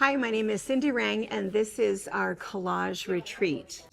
Hi, my name is Cindy Rang, and this is our collage retreat.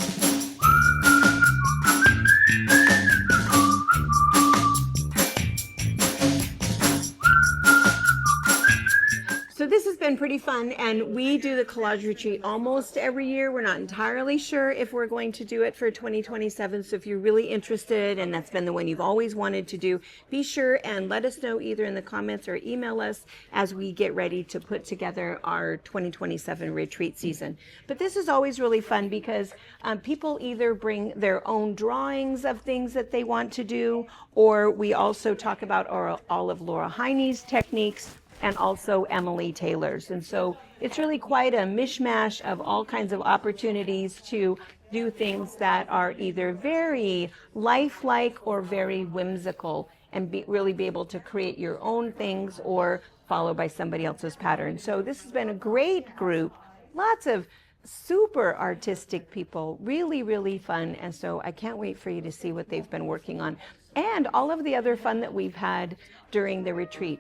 So this has been pretty fun, and we do the collage retreat almost every year. We're not entirely sure if we're going to do it for 2027, so if you're really interested and that's been the one you've always wanted to do, be sure and let us know either in the comments or email us as we get ready to put together our 2027 retreat season. But this is always really fun because people either bring their own drawings of things that they want to do, or we also talk about all of Laura Heine's techniques, and also Emily Taylor's. And so it's really quite a mishmash of all kinds of opportunities to do things that are either very lifelike or very whimsical, and really be able to create your own things or follow by somebody else's pattern. So this has been a great group, lots of super artistic people, really, really fun. And so I can't wait for you to see what they've been working on and all of the other fun that we've had during the retreat.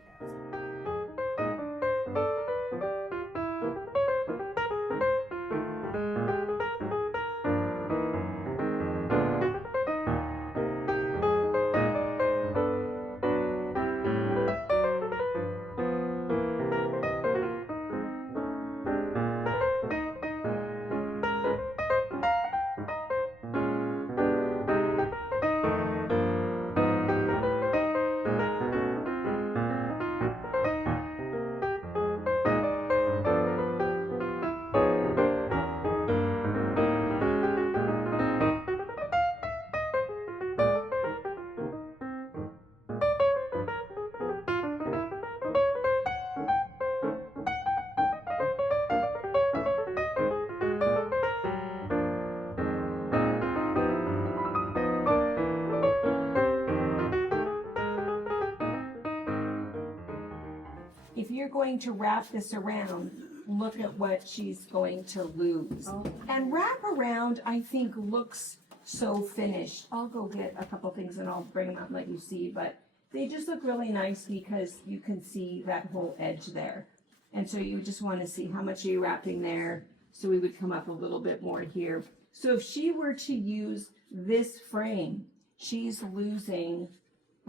If you're going to wrap this around, look at what she's going to lose. Oh. And wrap around, I think, looks so finished. I'll go get a couple things and I'll bring them out and let you see, but they just look really nice because you can see that whole edge there. And so you just want to see how much are you wrapping there. So we would come up a little bit more here. So if she were to use this frame, she's losing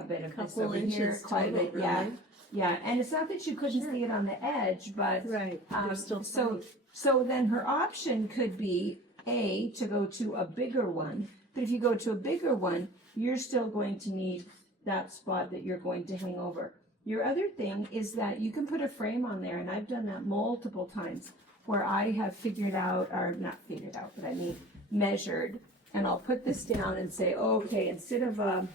a bit of this over here, quite a bit, yeah. Yeah, and it's not that you couldn't see it on the edge, but right. So then her option could be to go to a bigger one. But if you go to a bigger one, you're still going to need that spot that you're going to hang over. Your other thing is that you can put a frame on there, and I've done that multiple times, where I have figured out, or not figured out, but I mean measured, and I'll put this down and say, okay, instead of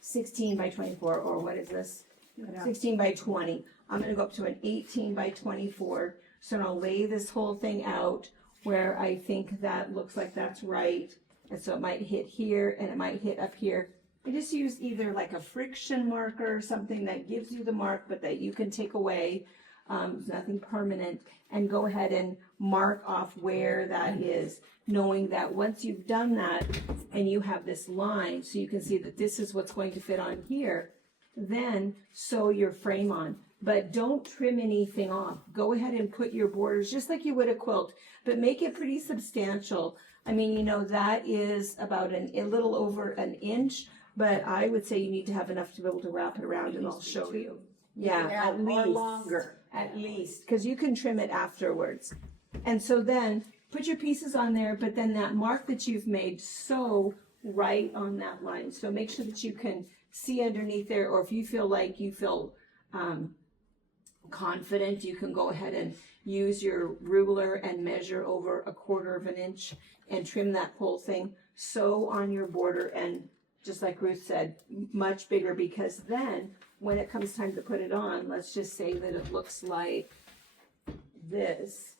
16 by 24, or what is this? 16 by 20. I'm going to go up to an 18 by 24. So I'll lay this whole thing out where I think that looks like that's right. And so it might hit here and it might hit up here. I just use either like a friction marker, something that gives you the mark but that you can take away, nothing permanent, and go ahead and mark off where that is, knowing that once you've done that and you have this line so you can see that this is what's going to fit on here, then sew your frame on, but don't trim anything off. Go ahead and put your borders just like you would a quilt, but make it pretty substantial. I mean, you know, that is about a little over an inch, but I would say you need to have enough to be able to wrap it around, and I'll show you. Yeah, at least. Or longer. At least, because you can trim it afterwards. And so then put your pieces on there, but then that mark that you've made, sew right on that line. So make sure that you can see underneath there, or if you feel like you feel confident, you can go ahead and use your ruler and measure over 1/4 of an inch and trim that whole thing. Sew on your border, and just like Ruth said, much bigger, because then when it comes time to put it on, let's just say that it looks like this,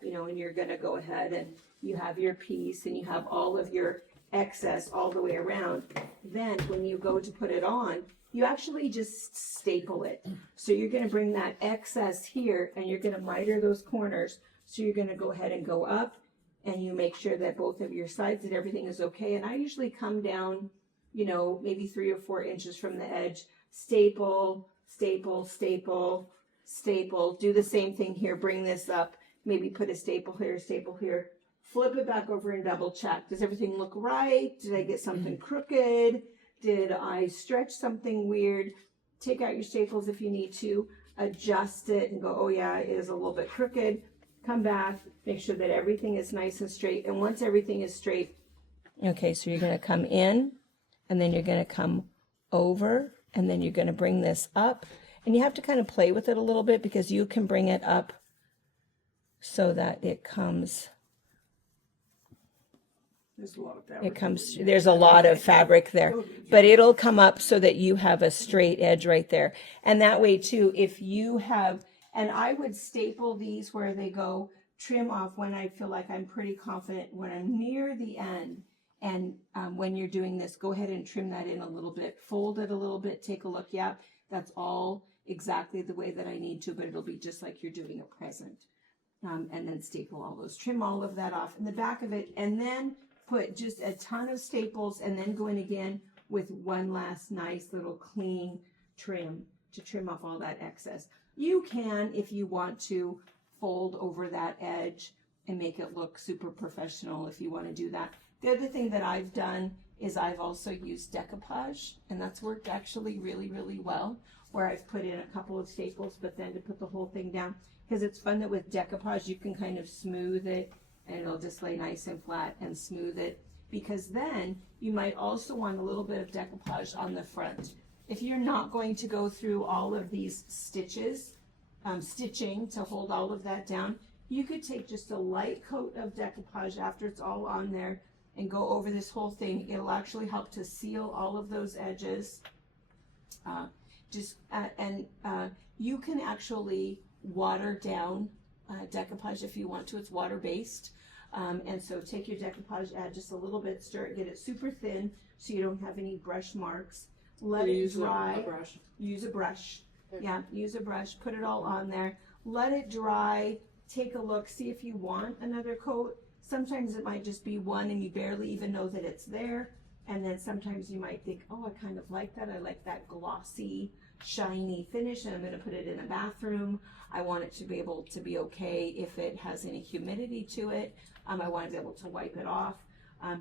you know, and you're going to go ahead and you have your piece and you have all of your excess all the way around. Then when you go to put it on, you actually just staple it. So you're going to bring that excess here and you're going to miter those corners. So you're going to go ahead and go up and you make sure that both of your sides and everything is okay. And I usually come down, you know, maybe 3 or 4 inches from the edge, staple, staple, staple, staple, do the same thing here, bring this up, maybe put a staple here, flip it back over and double check. Does everything look right? Did I get something crooked? Did I stretch something weird? Take out your staples if you need to, adjust it and go, oh yeah, it is a little bit crooked. Come back, make sure that everything is nice and straight. And once everything is straight, okay, so you're gonna come in and then you're gonna come over and then you're gonna bring this up. And you have to kind of play with it a little bit because you can bring it up so that it comes, There's a lot of fabric. there's a lot of fabric there, but it'll come up so that you have a straight edge right there. And that way too, if you have, and I would staple these where they go, trim off when I feel like I'm pretty confident when I'm near the end. And when you're doing this, go ahead and trim that in a little bit, fold it a little bit, take a look. Yeah, that's all exactly the way that I need to, but it'll be just like you're doing a present. And then staple all those, trim all of that off in the back of it, and then put just a ton of staples and then go in again with one last nice little clean trim to trim off all that excess. You can, if you want to, fold over that edge and make it look super professional if you want to do that. The other thing that I've done is I've also used decoupage, and that's worked actually really, really well, where I've put in a couple of staples, but then to put the whole thing down, because it's fun that with decoupage you can kind of smooth it and it'll just lay nice and flat and smooth it, because then you might also want a little bit of decoupage on the front. If you're not going to go through all of these stitches, stitching to hold all of that down, you could take just a light coat of decoupage after it's all on there and go over this whole thing. It'll actually help to seal all of those edges. You can actually water down decoupage if you want to. It's water based, and so take your decoupage, add just a little bit, stir it, get it super thin so you don't have any brush marks. Let it dry. Use a brush. Yeah, use a brush. Put it all on there. Let it dry. Take a look. See if you want another coat. Sometimes it might just be one and you barely even know that it's there. And then sometimes you might think, oh, I kind of like that. I like that glossy, shiny finish, and I'm going to put it in a bathroom. I want it to be able to be okay if it has any humidity to it. I want to be able to wipe it off.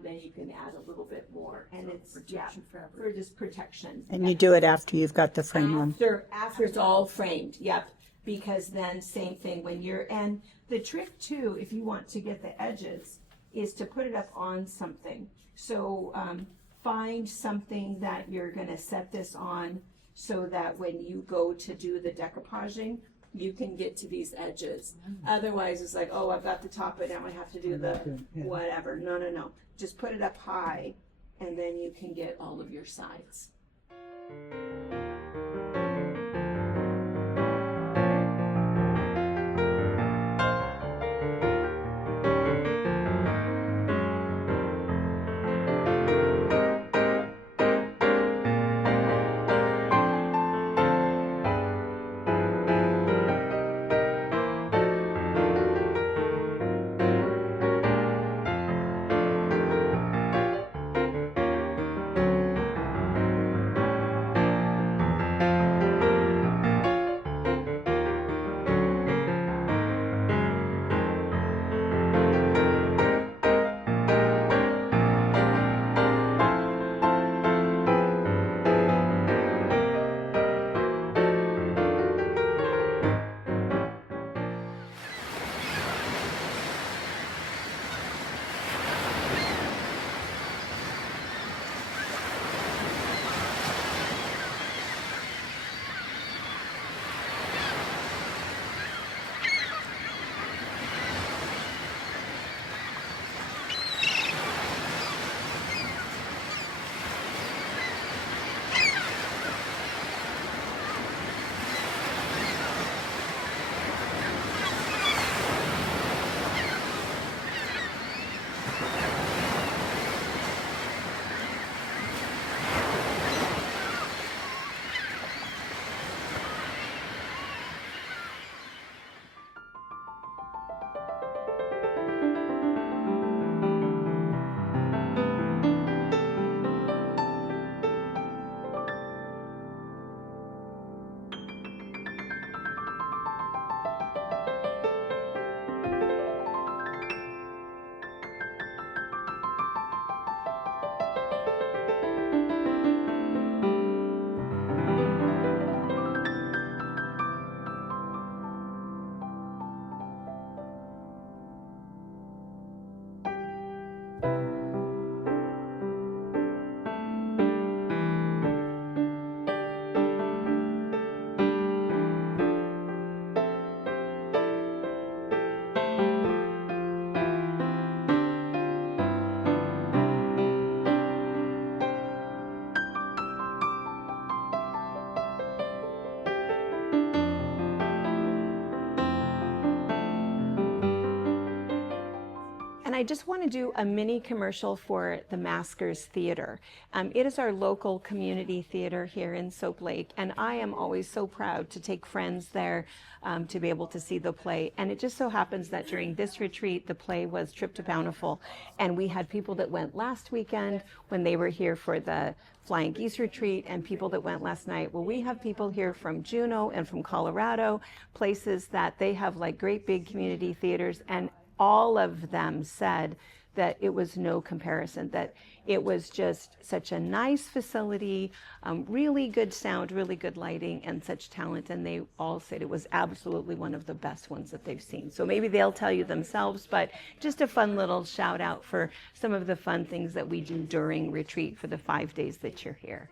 Then you can add a little bit more, and it's for just protection. And you do it after you've got the frame on. After it's all framed, yep. Because then same thing when you're, and the trick too, if you want to get the edges, is to put it up on something. So find something that you're going to set this on so that when you go to do the decoupaging, you can get to these edges. Otherwise it's like, oh, I've got the top, but now I have to do the whatever. No, no, no. Just put it up high and then you can get all of your sides. And I just want to do a mini commercial for the Maskers Theater. It is our local community theater here in Soap Lake, and I am always so proud to take friends there to be able to see the play. And it just so happens that during this retreat, the play was Trip to Bountiful, and we had people that went last weekend when they were here for the Flying Geese retreat, and people that went last night. Well, we have people here from Juneau and from Colorado, places that they have like great big community theaters, and all of them said that it was no comparison, that it was just such a nice facility, really good sound, really good lighting, and such talent. And they all said it was absolutely one of the best ones that they've seen. So maybe they'll tell you themselves, but just a fun little shout out for some of the fun things that we do during retreat for the 5 days that you're here.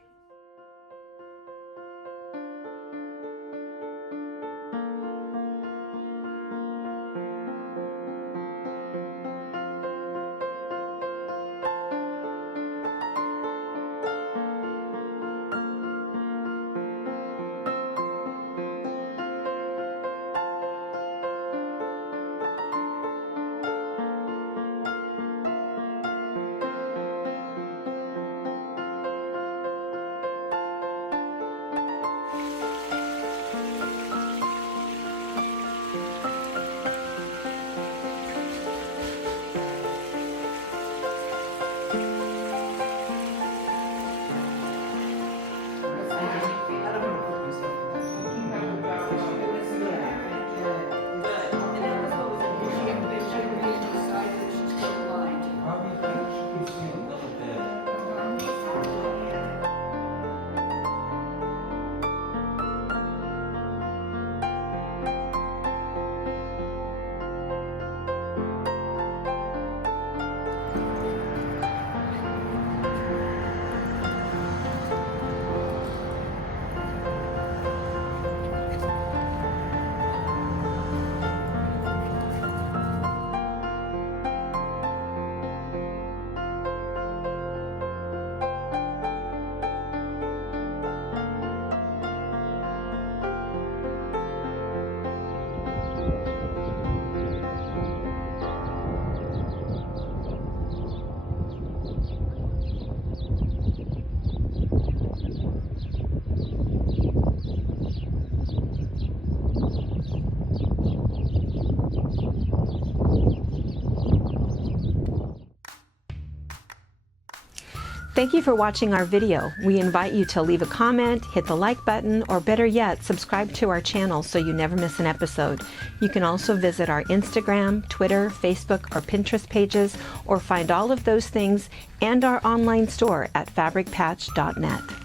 Thank you for watching our video. We invite you to leave a comment, hit the like button, or better yet, subscribe to our channel so you never miss an episode. You can also visit our Instagram, Twitter, Facebook, or Pinterest pages, or find all of those things and our online store at fabricpatch.net.